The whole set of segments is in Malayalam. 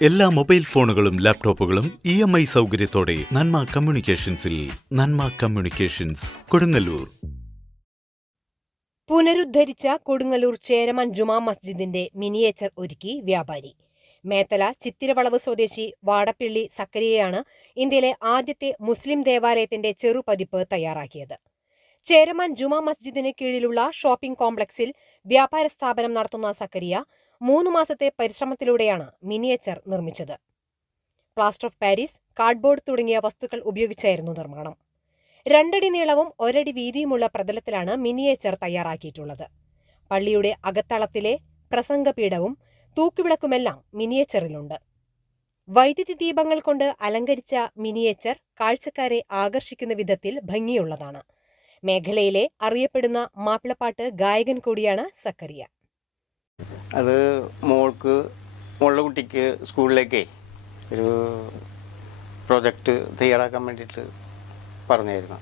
എല്ലാ മൊബൈൽ ഫോണുകളും ലാപ്ടോപ്പുകളും ഇ എം ഐ സൗകര്യത്തോടെ നന്മ കമ്മ്യൂണിക്കേഷൻസിൽ നന്മ കമ്മ്യൂണിക്കേഷൻസ് കൊടുങ്ങല്ലൂർ. പുനരുദ്ധരിച്ച കൊടുങ്ങല്ലൂർ ചേരമാൻ ജുമാ മസ്ജിദിന്റെ മിനിയേച്ചർ ഒരുക്കി വ്യാപാരി. മേത്തല ചിത്തിരവളവ് സ്വദേശി വാടപ്പിള്ളി സക്കരിയയാണ് ഇന്ത്യയിലെ ആദ്യത്തെ മുസ്ലിം ദേവാലയത്തിന്റെ ചെറുപതിപ്പ് തയ്യാറാക്കിയത്. ചേരമാൻ ജുമാ മസ്ജിദിന് കീഴിലുള്ള ഷോപ്പിംഗ് കോംപ്ലക്സിൽ വ്യാപാര സ്ഥാപനം നടത്തുന്ന സക്കരിയ മൂന്ന് മാസത്തെ പരിശ്രമത്തിലൂടെയാണ് മിനിയേച്ചർ നിർമ്മിച്ചത്. പ്ലാസ്റ്റർ ഓഫ് പാരീസ് കാർഡ്ബോർഡ് തുടങ്ങിയ വസ്തുക്കൾ ഉപയോഗിച്ചായിരുന്നു നിർമ്മാണം. രണ്ടടി നീളവും ഒരടി വീതിയുമുള്ള പ്രതലത്തിലാണ് മിനിയേച്ചർ തയ്യാറാക്കിയിട്ടുള്ളത്. പള്ളിയുടെ അകത്തളത്തിലെ പ്രസംഗപീഠവും തൂക്കുവിളക്കുമെല്ലാം മിനിയേച്ചറിലുണ്ട്. വൈദ്യുതി ദീപങ്ങൾ കൊണ്ട് അലങ്കരിച്ച മിനിയേച്ചർ കാഴ്ചക്കാരെ ആകർഷിക്കുന്ന വിധത്തിൽ ഭംഗിയുള്ളതാണ്. മേഖലയിലെ അറിയപ്പെടുന്ന മാപ്പിളപ്പാട്ട് ഗായകൻ കൂടിയാണ് സക്കറിയ. അത് മോൾക്ക് മോളുടെ കുട്ടിക്ക് സ്കൂളിലേക്കേ ഒരു പ്രൊജക്റ്റ് തയ്യാറാക്കാൻ വേണ്ടിയിട്ട് പറഞ്ഞായിരുന്നു.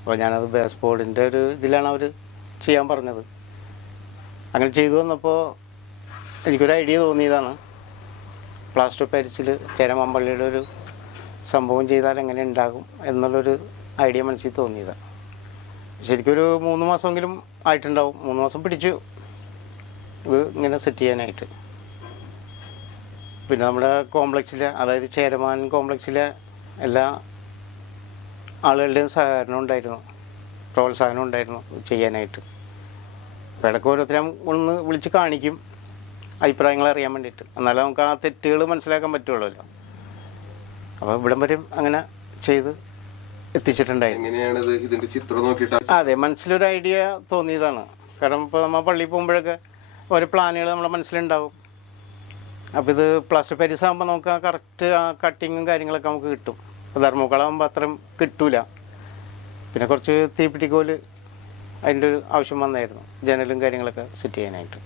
അപ്പോൾ ഞാനത് ബേസ് ബോർഡിന്റെ ഒരു ഇതിലാണ് അവർ ചെയ്യാൻ പറഞ്ഞത്. അങ്ങനെ ചെയ്തു വന്നപ്പോൾ എനിക്കൊരു ഐഡിയ തോന്നിയതാണ്. പ്ലാസ്റ്റർ പാരിസിൽ ചേരമാമ്പള്ളിയുടെ ഒരു സംഭവം ചെയ്താൽ എങ്ങനെ ഉണ്ടാകും എന്നുള്ളൊരു ഐഡിയ മനസ്സിൽ തോന്നിയതാണ്. ശരിക്കും ഒരു മൂന്ന് മാസമെങ്കിലും ആയിട്ടുണ്ടാവും. മൂന്ന് മാസം പിടിച്ചു. ഇത് ഇങ്ങനെ സെറ്റ് ചെയ്യാനായിട്ട്. പിന്നെ നമ്മുടെ കോംപ്ലക്സിലെ അതായത് ചേരമാൻ കോംപ്ലക്സിലെ എല്ലാ ആളുകളുടെയും സഹകരണം ഉണ്ടായിരുന്നു. പ്രോത്സാഹനം ഉണ്ടായിരുന്നു ചെയ്യാനായിട്ട്. ഇടയ്ക്ക് ഓരോരുത്തരും ഒന്ന് വിളിച്ച് കാണിക്കും അഭിപ്രായങ്ങൾ അറിയാൻ വേണ്ടിയിട്ട്. എന്നാലേ നമുക്ക് ആ തെറ്റുകൾ മനസ്സിലാക്കാൻ പറ്റുള്ളൂല്ലോ അപ്പോൾ ഇവിടം വരും അങ്ങനെ ചെയ്ത് എത്തിച്ചിട്ടുണ്ടായിരുന്നു. എങ്ങനെയാണിത് ഇതിന്റെ ചിത്രം നോക്കിയിട്ട്? അതെ മനസ്സിലൊരു ഐഡിയ തോന്നിയതാണ്. കാരണം ഇപ്പോൾ നമ്മൾ പള്ളിയിൽ പോകുമ്പോഴൊക്കെ ഓരോ പ്ലാനുകൾ നമ്മുടെ മനസ്സിലുണ്ടാവും. അപ്പോൾ ഇത് പ്ലാസ്റ്റർ പാരീസ് ആകുമ്പോൾ നമുക്ക് ആ കറക്റ്റ് ആ കട്ടിങ്ങും കാര്യങ്ങളൊക്കെ നമുക്ക് കിട്ടും. അപ്പോൾ ധർമ്മക്കളാകുമ്പോൾ അത്രയും കിട്ടൂല. പിന്നെ കുറച്ച് തീപിട്ടിക്കോൽ അതിന്റെ ഒരു ആവശ്യം വന്നായിരുന്നു. ജനലും കാര്യങ്ങളൊക്കെ സെറ്റ് ചെയ്യാനായിട്ട്.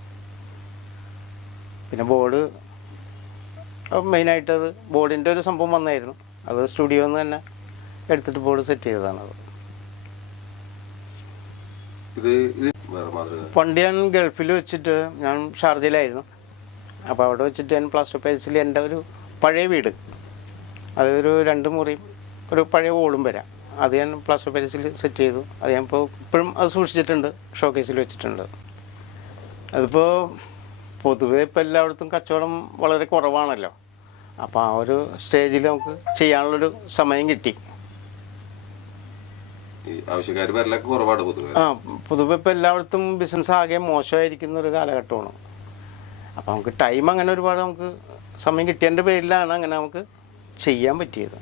പിന്നെ ബോർഡ് മെയിനായിട്ട് അത് ബോർഡിന്റെ ഒരു സംഭവം വന്നായിരുന്നു. അത് സ്റ്റുഡിയോയിൽ നിന്ന് തന്നെ എടുത്തിട്ട് ബോർഡ് സെറ്റ് ചെയ്തതാണത് പണ്ട് ഞാൻ ഗൾഫിൽ വെച്ചിട്ട് ഞാൻ ഷാർജയിലായിരുന്നു. അപ്പോൾ അവിടെ വെച്ചിട്ട് ഞാൻ പ്ലാസ്റ്റർ പേസിൽ എന്റെ ഒരു പഴയ വീട്. അതൊരു ഒരു രണ്ട് മുറിയും ഒരു പഴയ ഓളും വരാം. അത് ഞാൻ പ്ലാസ്റ്റർ പേസിൽ സെറ്റ് ചെയ്തു. അത് ഞാൻ ഇപ്പോൾ ഇപ്പോഴും അത് സൂക്ഷിച്ചിട്ടുണ്ട് ഷോക്കേസിൽ വെച്ചിട്ടുണ്ട്. അതിപ്പോൾ പൊതുവെ ഇപ്പോൾ എല്ലായിടത്തും കച്ചവടം വളരെ കുറവാണല്ലോ. അപ്പോൾ ആ ഒരു സ്റ്റേജിൽ നമുക്ക് ചെയ്യാനുള്ളൊരു സമയം കിട്ടി. ആ പൊതുവെ ഇപ്പം എല്ലായിടത്തും ബിസിനസ് ആകെ മോശമായിരിക്കുന്ന ഒരു കാലഘട്ടമാണ്. അപ്പോൾ നമുക്ക് ടൈം അങ്ങനെ ഒരുപാട് നമുക്ക് സമയം കിട്ടിയതിന്റെ പേരിലാണ് അങ്ങനെ നമുക്ക് ചെയ്യാൻ പറ്റിയത്.